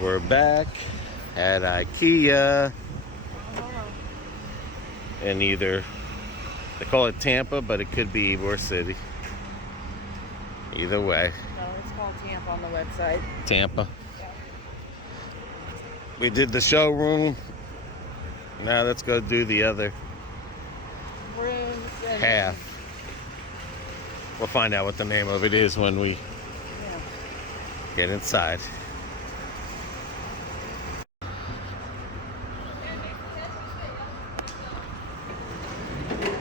We're back at IKEA in either, they call it Tampa, but it could be Ybor City. Either way. No, it's called Tampa on the website. Tampa. Yeah. We did the showroom. Now let's go do the other Rooms and half. We'll find out what the name of it is when we get inside.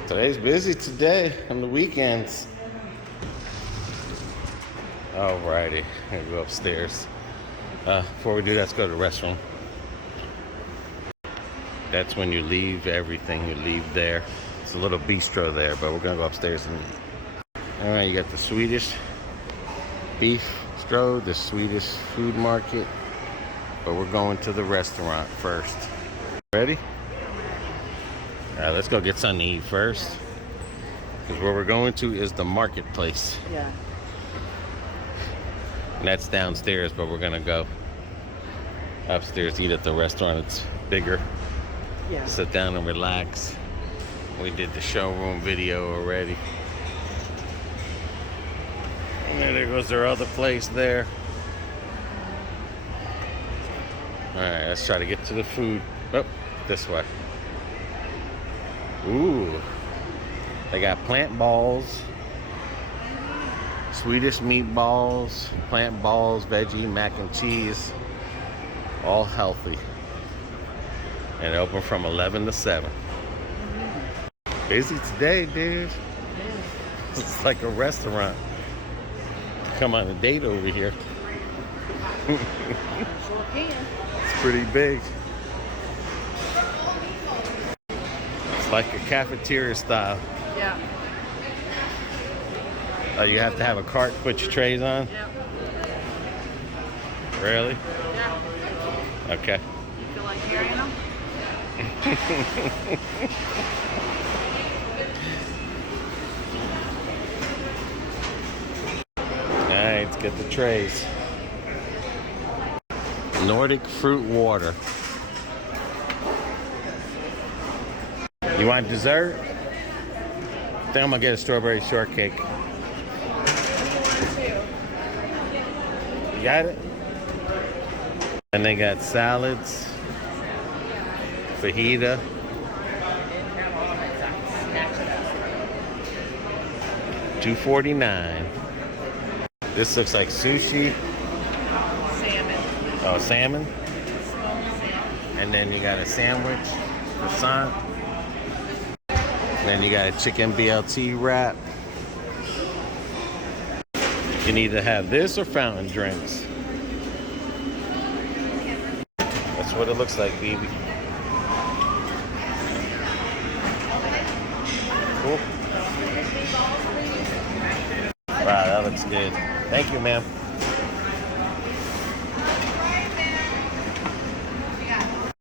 Today's busy today on the weekends. Alrighty, I'm gonna go upstairs. Before we do that, let's go to the restroom. That's when you leave everything, you leave there. It's a little bistro there, but we're gonna go upstairs and alright, you got the Swedish beef bistro, the Swedish food market, but we're going to the restaurant first. Ready? Alright, let's go get something to eat first. Because where we're going to is the marketplace. yeah. And that's downstairs, but we're gonna go upstairs, eat at the restaurant. It's bigger. Yeah. Sit down and relax. We did the showroom video already. And there goes their other place there. Alright, let's try to get to the food. Oh, this way. Ooh. They got plant balls, Swedish meatballs, plant balls, veggie, mac and cheese. All healthy. And open from 11 to 7. Busy today, dude. It's like a restaurant. Come on a date over here. Sure can. It's pretty big. It's like a cafeteria style. Yeah. Oh, you have to have a cart to put your trays on? Yeah. Really? Yeah. Okay. You feel like carrying them? Alright, let's get the trays. Nordic fruit water. You want dessert? I think I'm gonna get a strawberry shortcake. You got it? And they got salads, fajita. $2.49. This looks like sushi. Salmon. Oh, salmon. And then you got a sandwich, croissant. And then you got a chicken BLT wrap. You can either have this or fountain drinks. That's what it looks like, baby. Cool. Wow, that looks good. Thank you, ma'am.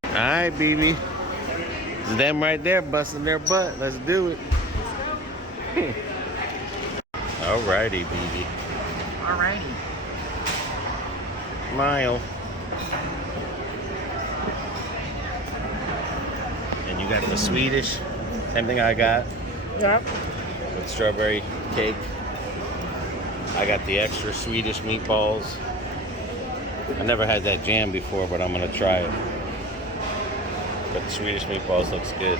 All right, BB. It's them right there busting their butt. Let's do it. All righty, BB. All righty. Smile. And you got the Swedish. Same thing I got. Yep. With strawberry cake. I got the extra Swedish meatballs. I never had that jam before, but I'm gonna try it. But the Swedish meatballs looks good.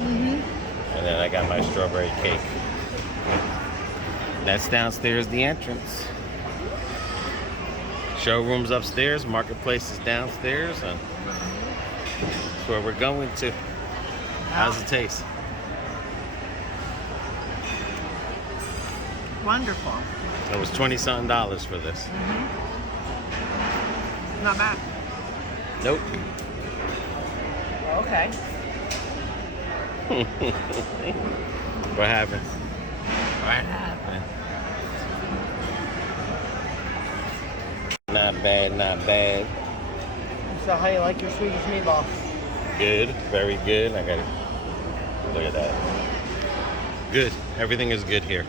And then I got my strawberry cake. That's downstairs, the entrance. Showroom's upstairs, marketplace is downstairs, and that's where we're going to. How's it taste? Wonderful. It was $20-something for this. Not bad. Nope. Okay. What happened? What happened? Not bad, not bad. So how you like your Swedish meatballs? Good, very good. I got it. Look at that. Good. Everything is good here.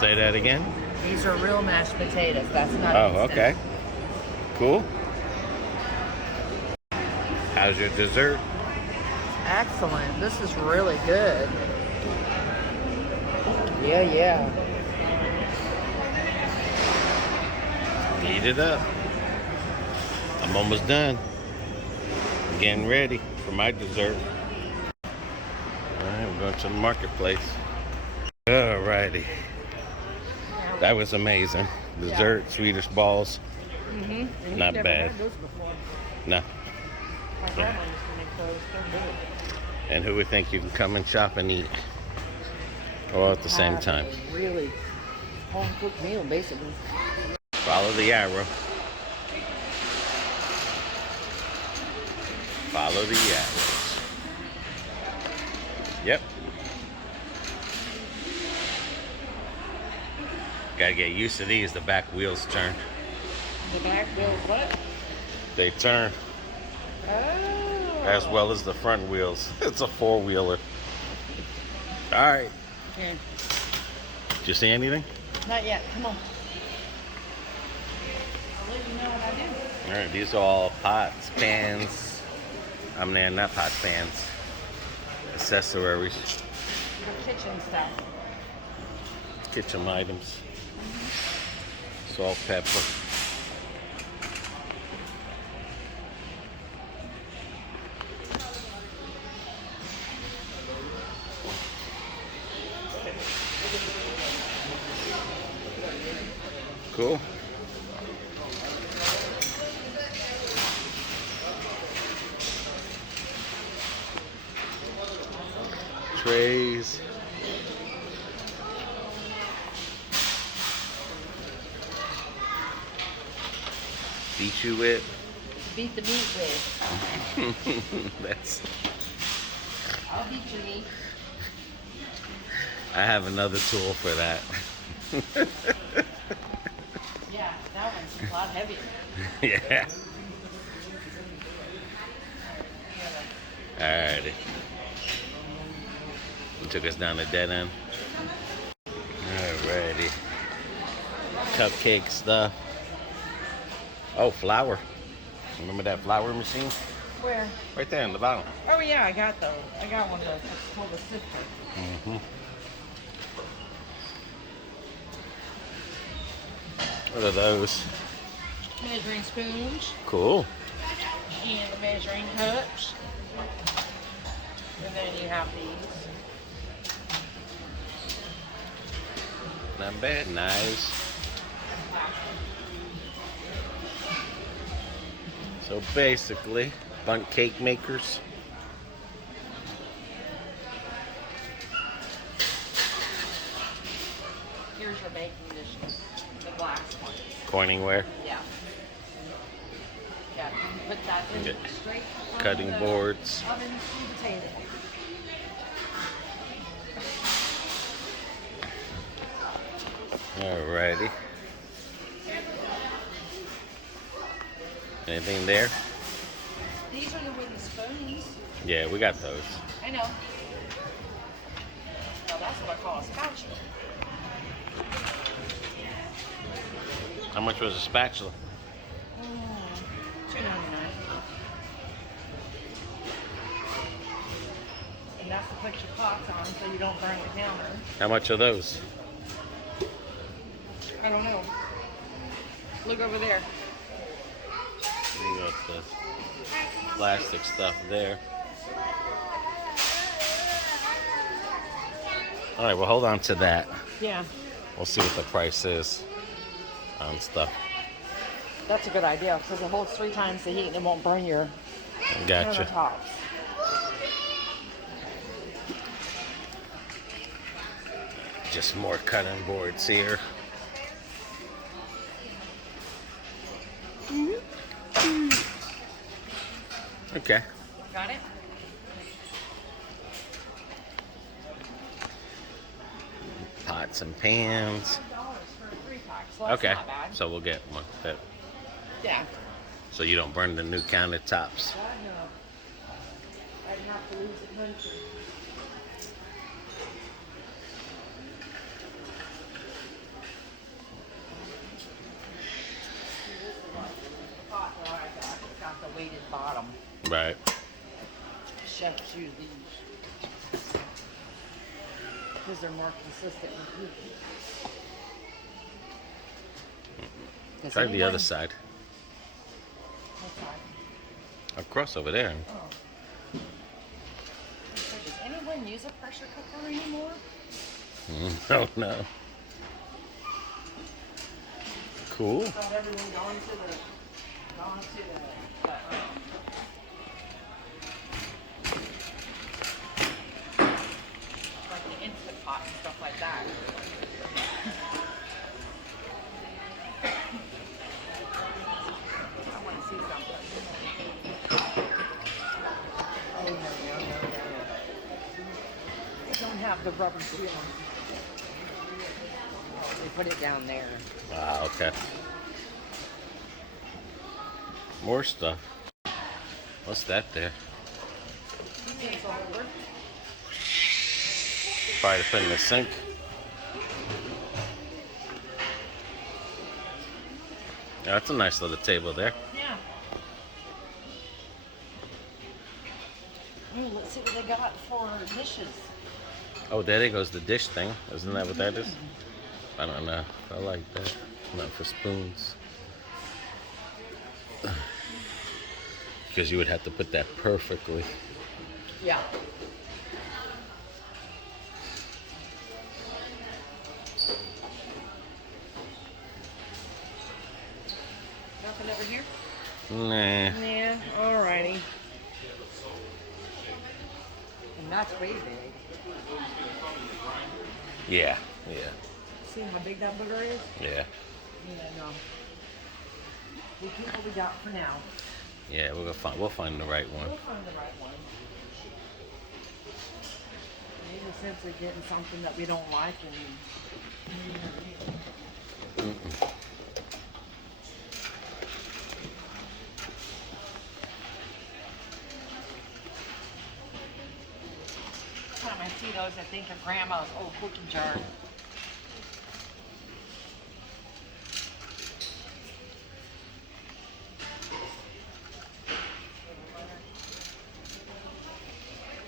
Say that again. These are real mashed potatoes. That's not Oh, instant. okay. Cool. How's your dessert? Excellent. This is really good. Yeah. Eat it up. I'm almost done. I'm getting ready for my dessert. Alright, we're going to the marketplace. Alrighty. That was amazing. Dessert, Swedish balls. Mm-hmm. Not bad. No. My grandma used to make those. They're good. And who would think you can come and shop and eat all at the same Have time? a really home cooked meal, basically. Follow the arrow. Follow the arrows. Yep. Gotta get used to these. The back wheels turn. The back wheels, what? They turn Oh. as well as the front wheels. It's a four-wheeler. All right. Okay. Did you see anything? Not yet. Come on. I'll let you know what I do. All right. These are all pots, pans. I'm there, not pots, pans. Accessories, The kitchen stuff. kitchen items. Salt, pepper. Cool. Trays. Beat you with. Beat the meat with. That's. I'll beat your meat. I have another tool for that. Yeah, that one's a lot heavier. Yeah. Alrighty. You took us down the dead end. Alrighty. Cupcake stuff. Oh, flour. Remember that flour machine? Where? Right there in the bottom. Oh yeah, I got those. I got one of those. It's called a sifter. Mm-hmm. What are those? Measuring spoons Cool. and the measuring cups. And then you have these. Not bad. Knives. So basically, bundt cake makers. Here's your baking dishes. The glass ones. Corningware. Yeah. Yeah, you can put that in Okay. straight from Cutting the boards. oven to the table. Alrighty. Anything there? These are the wooden spoons. Yeah, we got those. I know. Now that's what I call a spatula. How much was a spatula? $2.99. And that's to put your pots on so you don't burn the counter. How much are those? I don't know. Look over there. You got the plastic stuff there. All right, well, hold on to that. Yeah, We'll see what the price is on stuff. that's a good idea because it holds 3 times the heat and it won't burn your Gotcha. countertops. Just more cutting boards here. Okay. Got it? Pots and pans. $2 for 3 packs. So that's Okay. not bad. So we'll get one. Yeah. So you don't burn the new countertops. I know. I'd have to lose the country. bottom. Right. Chefs use these because they're more consistent with cooking. Try the other side. What side? Across over there. Oh. So does anyone use a pressure cooker anymore? No, no. Cool. I thought everyone gone to the like the Instant Pot and stuff like that. I want to see something. Oh no. They don't have the rubber seal. They put it down there. Ah, okay. More stuff. What's that there? Probably to put in the sink. Yeah, that's a nice little table there. Yeah. Let's see what they got for dishes. Oh, there goes the dish thing. Isn't that what that is? I don't know. I like that. Not for spoons. Because you would have to put that perfectly. Yeah. Nothing over here? Nah. Yeah, alrighty. And that's way big. Yeah. See how big that booger is? Yeah. Yeah, no. We'll keep what we got for now. Yeah, we'll find the right one. We'll find the right one. Maybe since we're getting something that we don't like and time I see those, I think of Grandma's old cookie jar.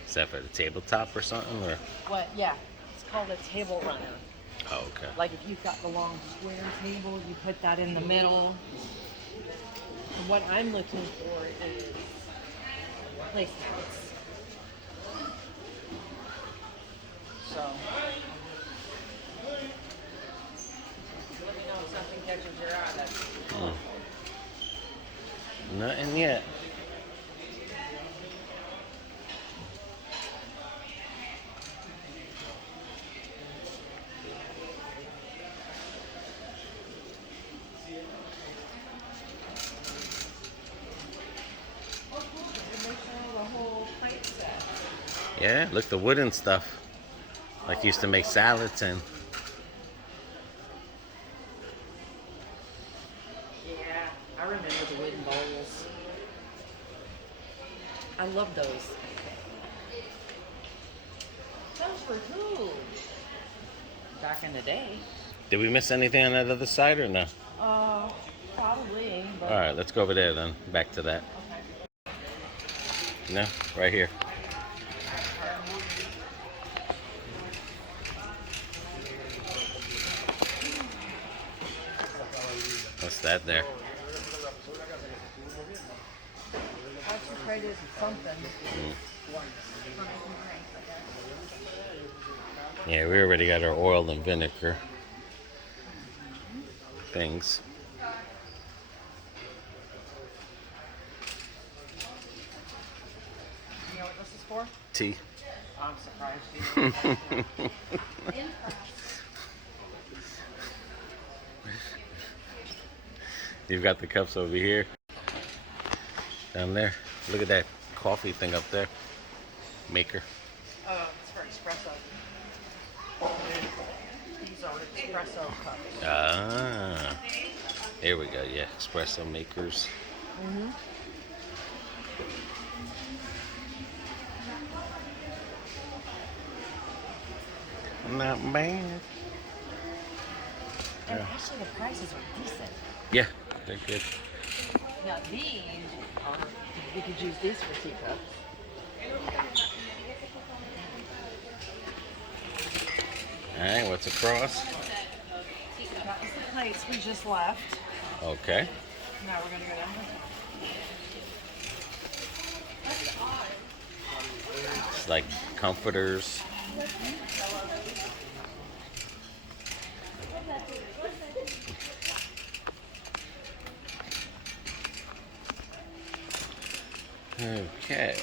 Is that for the tabletop or something? Or? What? Yeah, it's called a table runner. Oh, okay. Like if you've got the long square table, you put that in the middle. And what I'm looking for is placemats. So, let me know if something catches your eye. That's Nothing yet. Yeah, look, the wooden stuff. Like used to make salads in. Yeah, I remember the wooden bowls. I love those. Those were cool. Back in the day. Did we miss anything on that other side or no? Probably. But... All right, let's go over there then. Back to that. Okay. No, right here. What's that there? Concentrated something. Yeah, we already got our oil and vinegar things. You know what this is for? Tea. I'm surprised you didn't. You've got the cups over here. Down there. Look at that coffee thing up there. Maker. It's for espresso. These are espresso cups. Ah. Here we go. Yeah, espresso makers. Not bad. And actually the prices are decent. Yeah, they're good. Now these are We could use these for teacups. Alright, what's across? That was the plates we just left. Okay. Now we're gonna go down here. It's like comforters. Okay.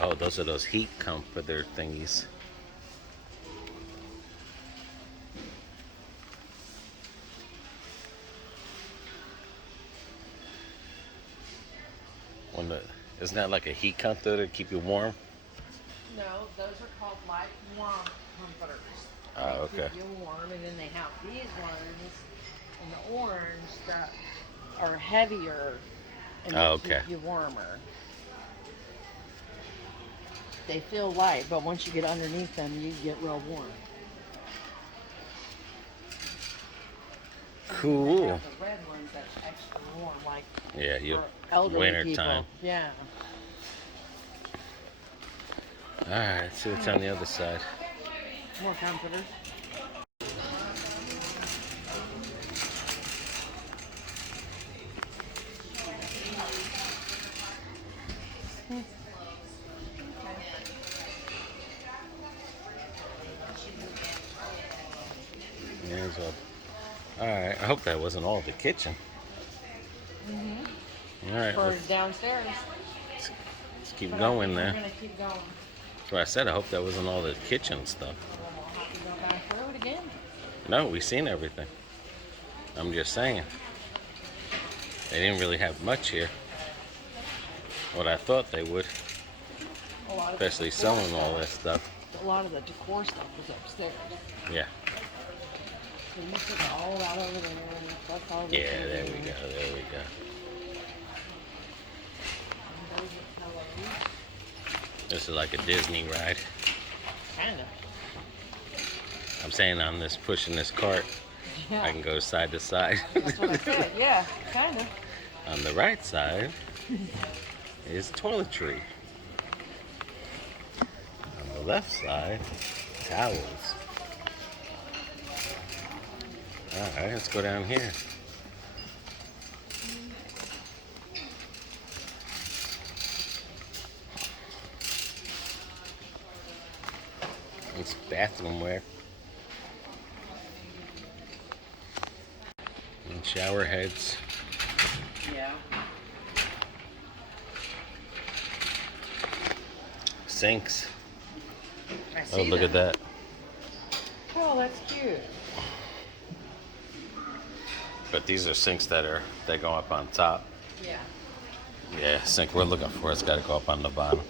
Oh, those are those heat comforter thingies. Isn't that like a heat comforter to keep you warm? No, those are called light warm comforters. Oh, okay. Keep you warm, and then they have these ones in the orange that are heavier and they okay. keep you warmer. They feel light, but once you get underneath them, you get real warm. Cool. They have the red ones that's extra warm, like Yeah, you for elderly winter people. time. Yeah. All right, let's see what's on the other side. More comforters. There's a. All right, I hope that wasn't all the kitchen. All right, For let's downstairs. keep But going We're there. gonna keep going. That's what I said. I hope that wasn't all the kitchen stuff. We'll have to go back through it again. No, we seen everything. I'm just saying. They didn't really have much here. What I thought they would, A lot of especially the decor selling all stuff- that stuff. A lot of the decor stuff was upstairs. Yeah. So you took all that over there, and that's all. Yeah, there we go. There we go. This is like a Disney ride. Kinda. I'm saying I'm just pushing this cart. Yeah. I can go side to side. That's what I said. Yeah, kinda. On the right side is toiletry. On the left side, towels. Alright, let's go down here. It's bathroom wear. And shower heads. Yeah. Sinks. I see Oh, look at that. Oh, that's cute. But these are sinks that go up on top. Yeah. Yeah, sink we're looking for, it's got to go up on the bottom.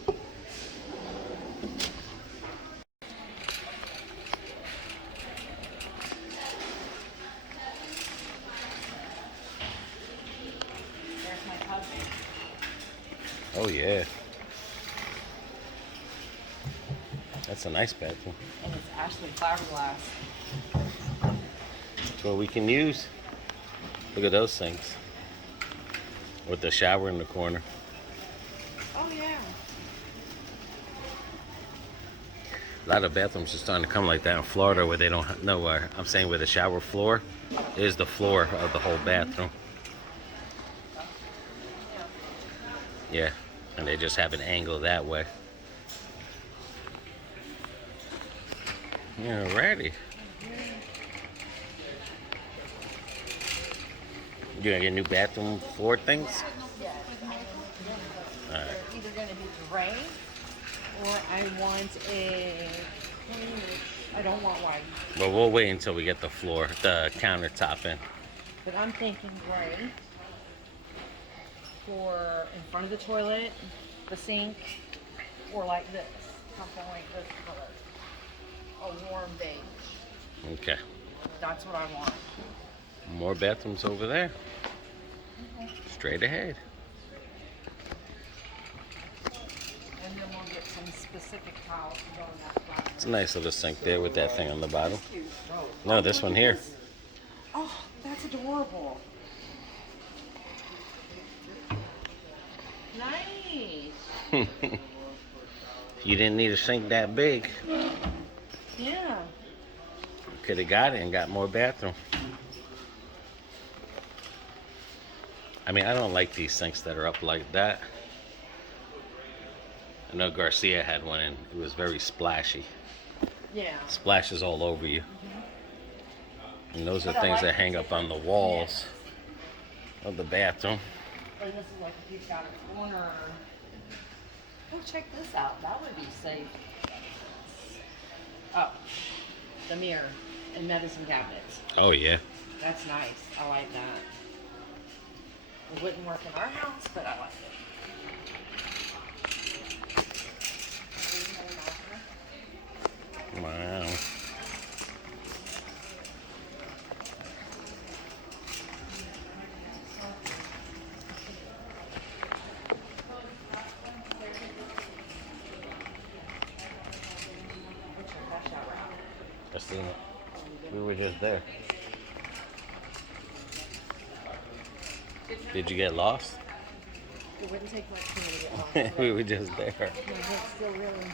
There's my husband. Oh yeah. That's a nice bathroom. And it's Ashley fiberglass. That's what we can use. Look at those sinks. With the shower in the corner. Oh yeah. A lot of bathrooms are starting to come like that in Florida where they don't know where. I'm saying where the shower floor is the floor of the whole bathroom. Yeah, and they just have an angle that way. Yeah, ready. You gonna get new bathroom floor things? Yeah. Alright. They're either going to be gray or I want a I don't want white. But we'll wait until we get the floor, the countertop in. But I'm thinking gray for in front of the toilet, the sink, or like this. Something like this color. A warm beige. Okay. That's what I want. More bathrooms over there. Straight ahead. And then we'll get some specific tiles to go in that spot. It's a nice little sink there with that thing on the bottom. No, this one here. Oh, that's adorable. Nice. You didn't need a sink that big. Yeah. Could have got it and got more bathroom. I mean, I don't like these sinks that are up like that. I know Garcia had one and it was very splashy. Yeah. Splashes all over you. And those are things that hang up on the walls of the bathroom. Or this is like if you've got a corner. Oh, check this out. That would be safe. Oh, the mirror and medicine cabinets. Oh, yeah. That's nice. I like that. It wouldn't work in our house, but I like it. Wow. I seen it. We were just there. Did you get lost? It wouldn't take much for me to get lost. We were just there. My head's still reeling.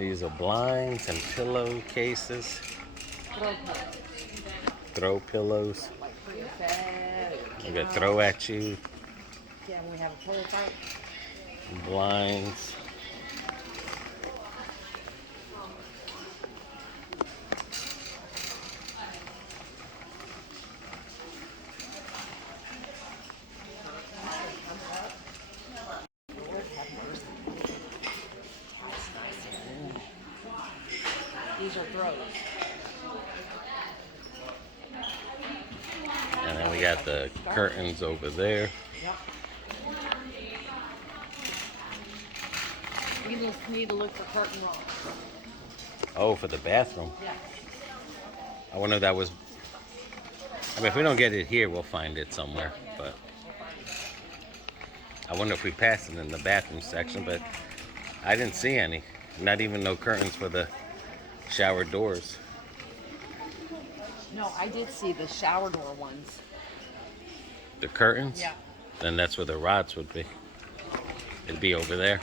These are blinds and pillow cases. Throw pillows. Throw pillows. Like for your bed. They got throw at you. Yeah, when we have a pillow fight. Blinds. These are throws. And then we got the curtains over there. Yep. You just need to look for curtain rods. Oh, for the bathroom. Yes. I wonder if that was... I mean, if we don't get it here, we'll find it somewhere. But I wonder if we passed it in the bathroom section, but I didn't see any. Not even no curtains for the shower doors. No, I did see the shower door ones. The curtains? Yeah. Then that's where the rods would be. It'd be over there.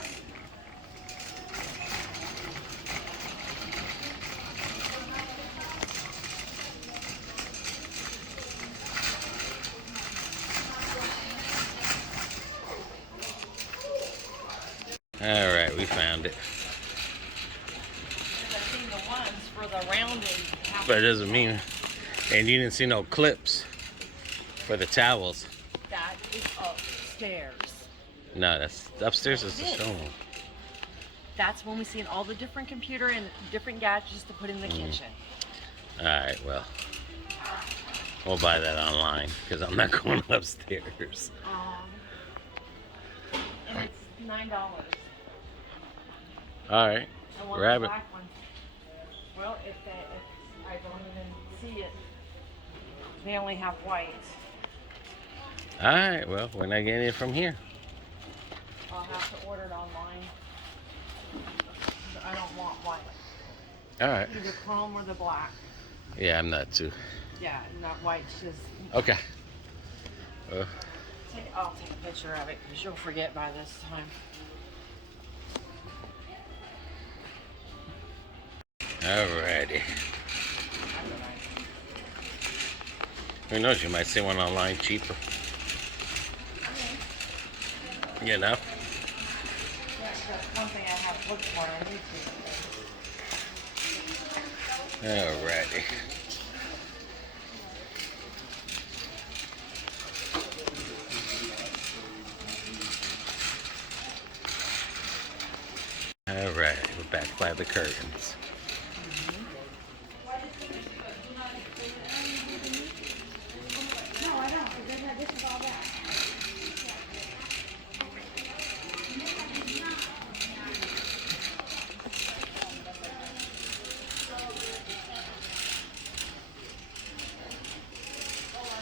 All right, we found it. I've seen the ones for the rounded. But it doesn't mean... And you didn't see no clips for the towels. That is upstairs. No, that's upstairs is the This. showroom. That's when we see all the different computer and different gadgets to put in the kitchen. All right, well, we'll buy that online because I'm not going upstairs. And it's $9. All right, I want grab the it. black one. Well, if I don't even see it, they only have white. All right, well, we're not getting it from here. I'll have to order it online. But I don't want white. All right. Either chrome or the black. Yeah, I'm not too. Yeah, and that white's just. Okay. I'll take a picture of it because you'll forget by this time. Alrighty. Who knows? You might see one online cheaper. You know? Yeah, that's one thing I have looked for on YouTube. Alrighty. Alright, we're back by the curtains.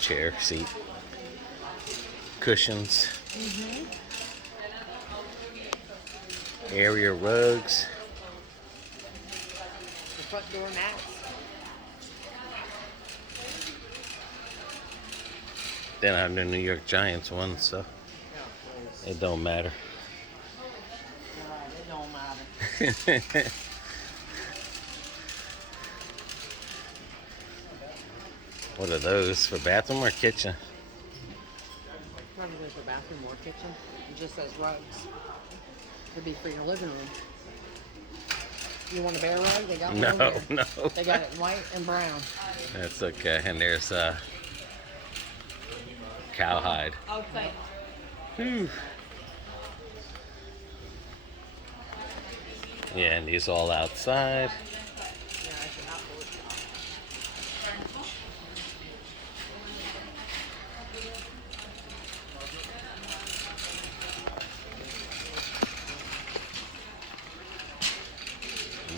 Chair, seat, cushions, area rugs, The front door mats. Then I have the New York Giants one, so Yeah, please. it don't matter. Right, it don't matter. What are those, for bathroom or kitchen? Probably for bathroom or kitchen. It just says rugs. Could be for your living room. You want a bear rug? They got one No, over there. no. They got it in white and brown. That's okay. And there's cowhide. Oh, thanks. Whew. Yeah, and these all outside. Yeah, I should not pull it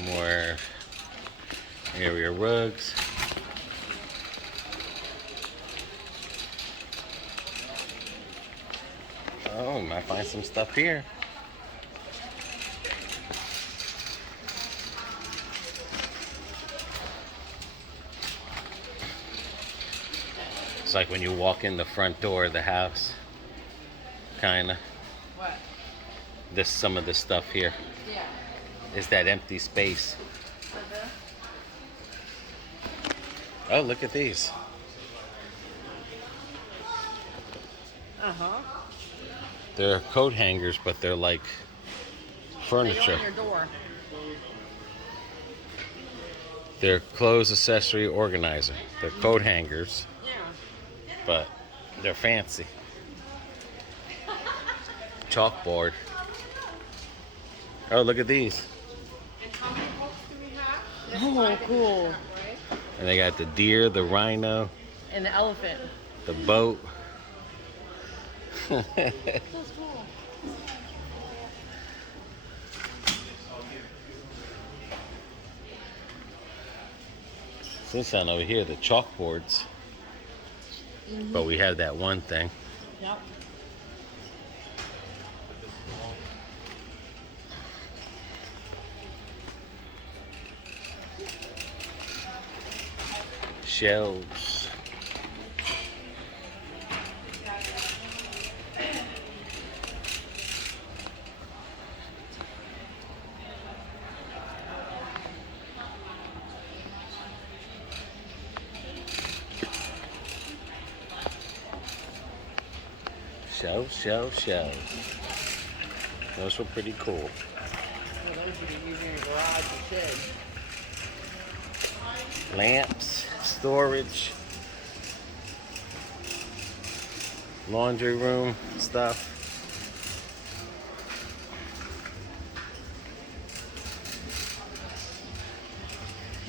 More area rugs. Oh, might find some stuff here. It's like when you walk in the front door of the house. Kinda. What? This, some of the stuff here Yeah. is that empty space. Oh, look at these. Uh-huh. They're coat hangers, but they're like They go furniture. on your door. They're clothes accessory organizer. They're coat hangers, Yeah. but they're fancy. Chalkboard. Oh, look at these. And how many books do we have? Oh, cool. And they got the deer, the rhino, And the elephant. the boat. That's cool. This one over here, the chalkboards. But we have that one thing. Yep. Shelves. Shelves. Those were pretty cool. Well, those you can use in your garage or shed. Lamps, storage, laundry room stuff.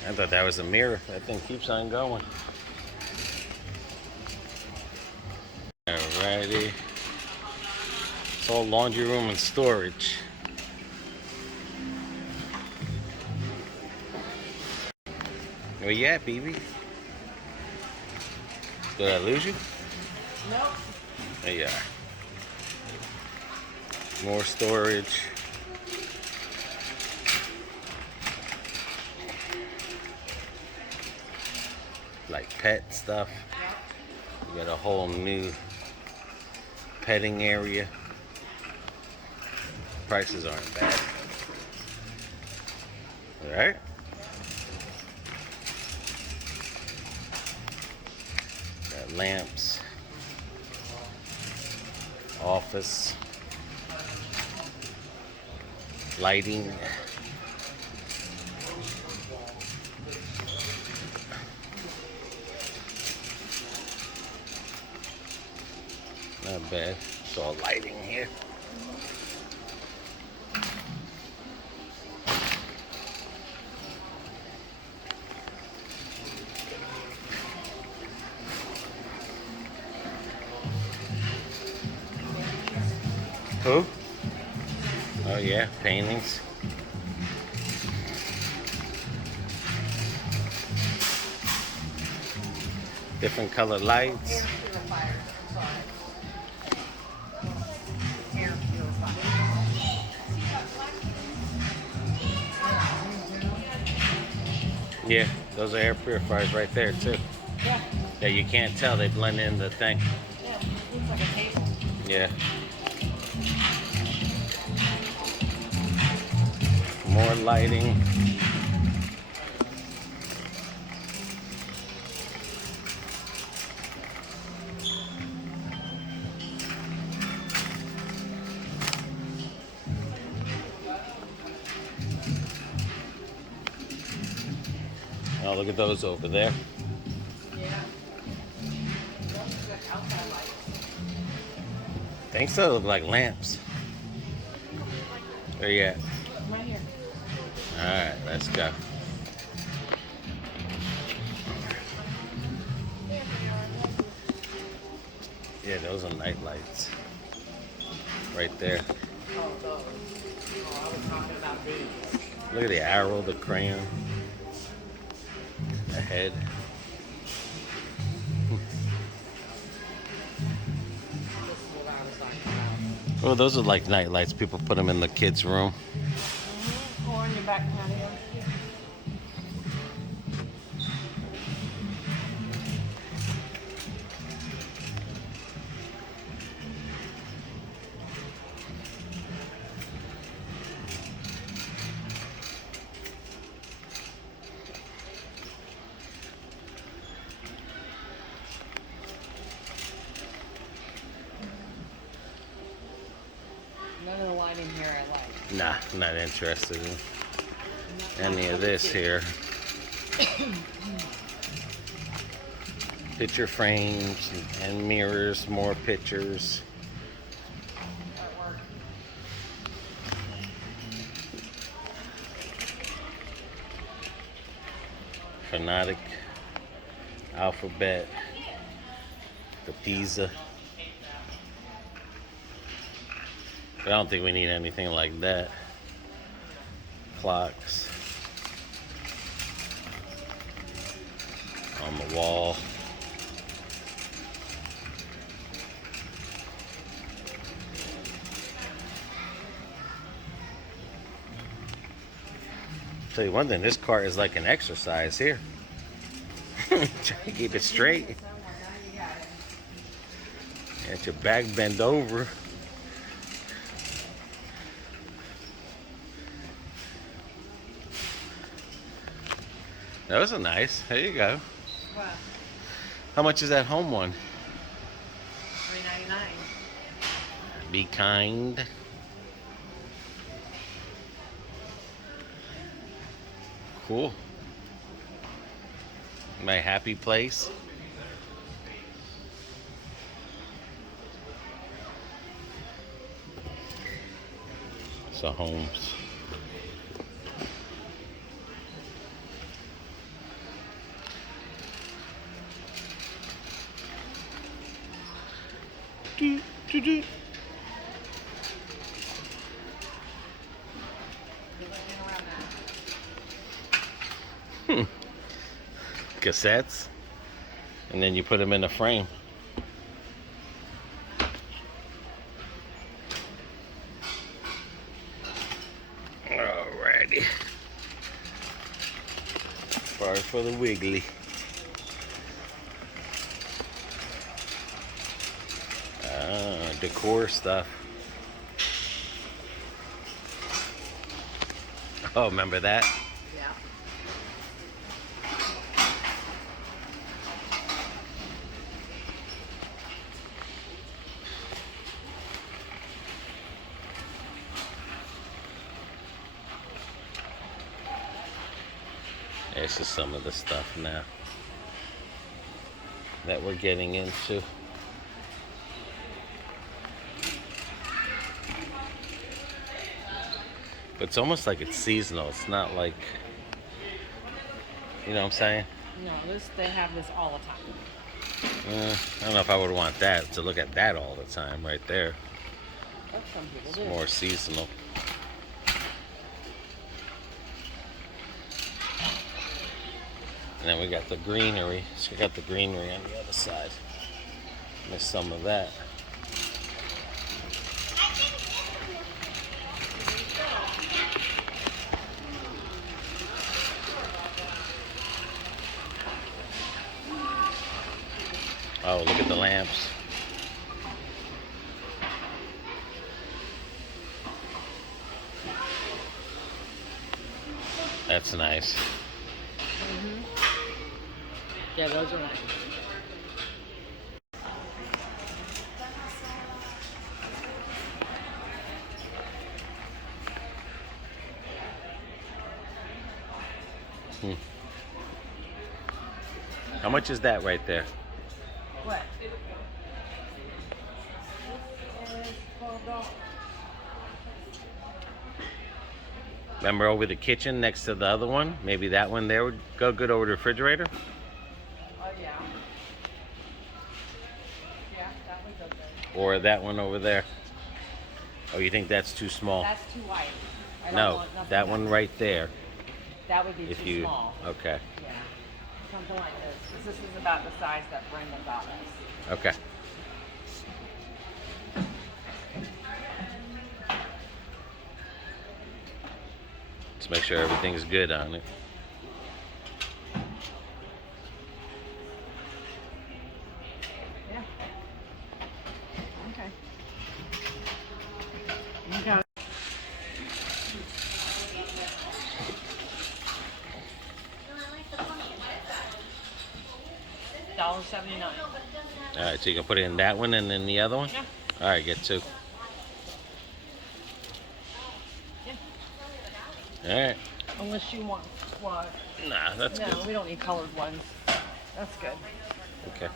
I thought that was a mirror. That thing keeps on going. Alrighty. It's all laundry room and storage. Where you at, BB? Did I lose you? Nope. There you are. More storage. Like pet stuff. You got a whole new petting area. Prices aren't bad. Alright? Got lamps. Office. Lighting. Not bad. It's all lighting here. Who? Oh yeah, paintings. Different colored lights. Air purifier. I'm sorry. Air purifier. Yeah, those are air purifiers right there too. Yeah. Yeah, you can't tell, they blend in the thing. Yeah. Yeah. More lighting. Oh, look at those over there. Yeah. Outside lights. Think so. Look like lamps. Where you at? Right here. All right, let's go. Yeah, those are night lights. Right there. Oh, those. Oh, I was talking about these. Look at the arrow, the crayon, the head. This is what I was talking about. Well, those are like night lights. People put them in the kids' room. Or in your back patio. None of the lighting here I like. Nah, not interested in any of this here. Picture frames and mirrors, more pictures. Artwork. Phonetic, alphabet, the Pisa. But I don't think we need anything like that. Clocks on the wall. Tell you one thing, this cart is like an exercise here. Try to keep it straight. Get your back bend over. Those are nice. There you go. What? How much is that home one? $3.99. Be kind. Cool. My happy place. So homes. Do, do, do. Cassettes, and then you put them in a frame. Alrighty. Bar for the wiggly. Decor stuff. Oh, remember that? Yeah. This is some of the stuff now that we're getting into. But it's almost like it's seasonal. It's not like, you know what I'm saying? No, they have this all the time. I don't know if I would want that, to look at that all the time right there. That's some people It's do. more seasonal. And then we got the greenery. So we got the greenery on the other side. There's some of that. Oh, look at the lamps. that's nice. Yeah, those are nice. How much is that right there? What? This is $12. Remember over the kitchen next to the other one? Maybe that one there would go good over the refrigerator? Oh, yeah. Yeah, that would go good. Or that one over there? Oh, you think that's too small? That's too white. I don't No, want nothing that one else. right there. That would be If too you, small. okay, Yeah. Something like this. 'Cause this is about the size that Brenda got us. okay. Let's make sure everything's good on it. Yeah. Okay. You got it. $1.79. All right, so you can put it in that one and then the other one? Yeah. All right, get two. Yeah. All right. Unless you want what? Nah, that's No, good. we don't need colored ones. That's good. Okay.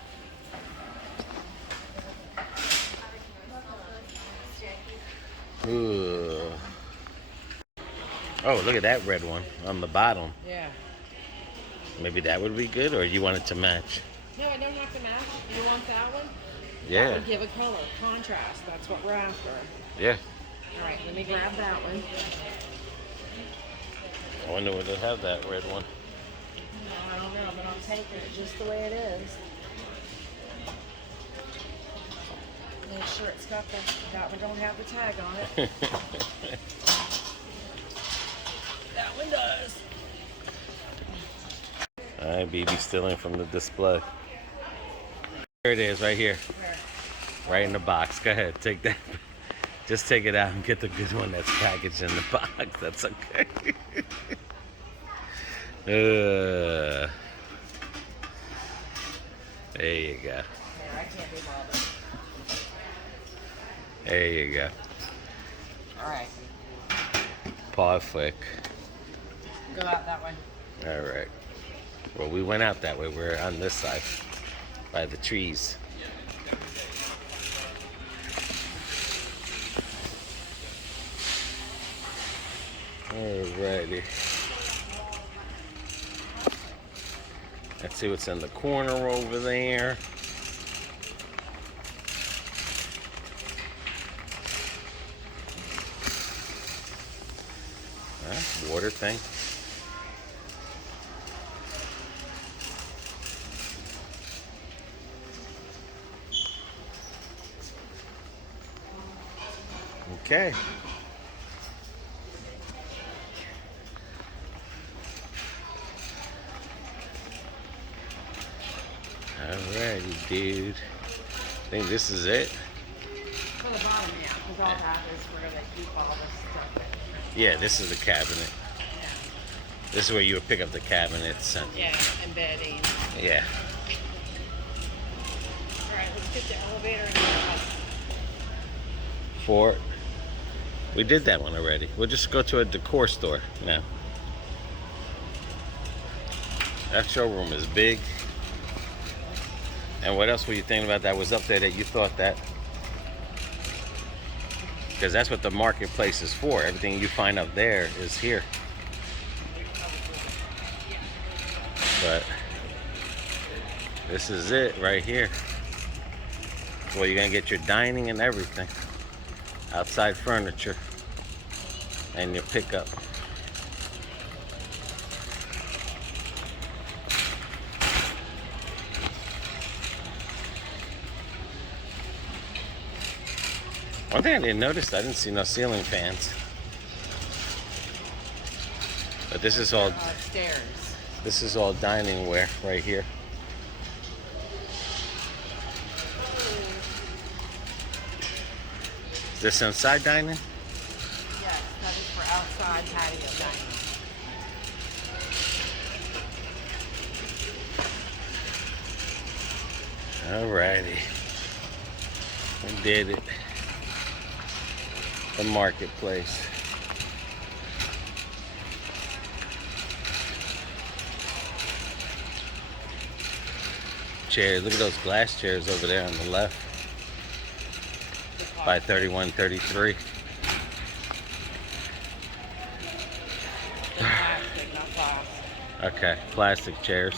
Ooh. Oh, look at that red one on the bottom. Yeah. Maybe that would be good, or you want it to match? No, I don't have to match. You want that one? That Yeah. would give a color, contrast. That's what we're after. Yeah. All right, let me grab that one. I wonder would they have that red one. No, I don't know, but I'm taking it just the way it is. Make sure it's got that one don't have the tag on it. That one does. All right, BB stealing from the display. Here it is, right here. Where? Right in the box. Go ahead, take that. Just take it out and get the good one that's packaged in the box. That's okay. There you go. There, I can't be bothered. There you go. All right, Perfect. go out that way. All right. Well, we went out that way. We're on this side by the trees. Alrighty. Let's see what's in the corner over there. Water thing. Okay. Alrighty, dude. I think this is it. For the bottom, yeah, because all that is where they keep all this stuff. Yeah, this is the cabinet. Yeah. This is where you would pick up the cabinets and Yeah, and bedding. yeah. All right, let's get the elevator and go up. For we did that one already. We'll just go to a decor store now. That showroom is big. And what else were you thinking about that was up there that you thought that? Because that's what the marketplace is for. Everything you find up there is here. But this is it right here. Well, you're gonna get your dining and everything. Outside furniture and your pickup. One thing I didn't notice, I didn't see no ceiling fans. But this is all Stairs. this is all dining wear right here. Is this inside dining? Yes, that is for outside patio dining. Alrighty. We did it. The marketplace. Chairs. Look at those glass chairs over there on the left. By 31.33. Plastic, not glass. Okay, plastic chairs.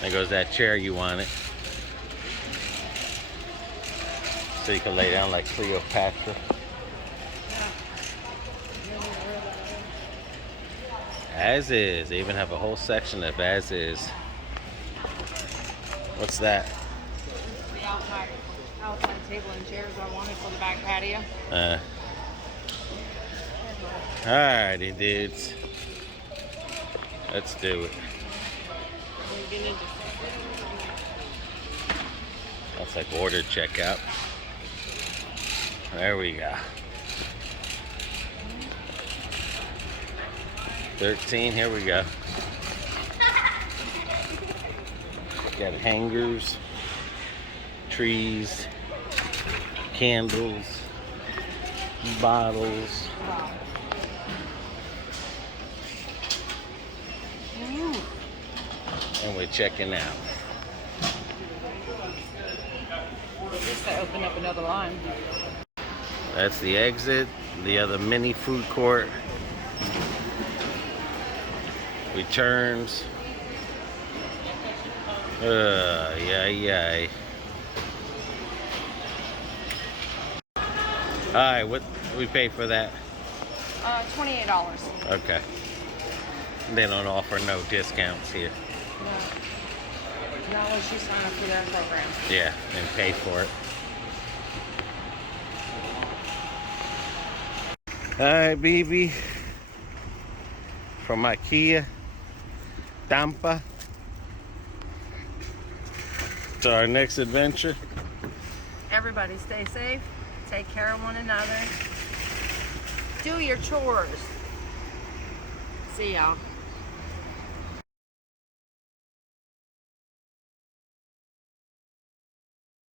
There goes that chair you wanted. So you can lay down like Cleopatra. As is. They even have a whole section of as is. What's that? The outside table and chairs I wanted for the back patio. Alrighty, dudes. Let's do it. That's like order checkout. There we go. 13, here we go. Got hangers, trees, candles, bottles. And we're checking out. Just to open up another line. That's the exit, the other mini food court. Returns. Yay. Alright, what we pay for that? $28. Okay. They don't offer no discounts here. No. Not unless you sign up for their program. Yeah, and pay for it. Alright, BB. From IKEA, Tampa. To our next adventure. Everybody stay safe. Take care of one another. Do your chores. See y'all.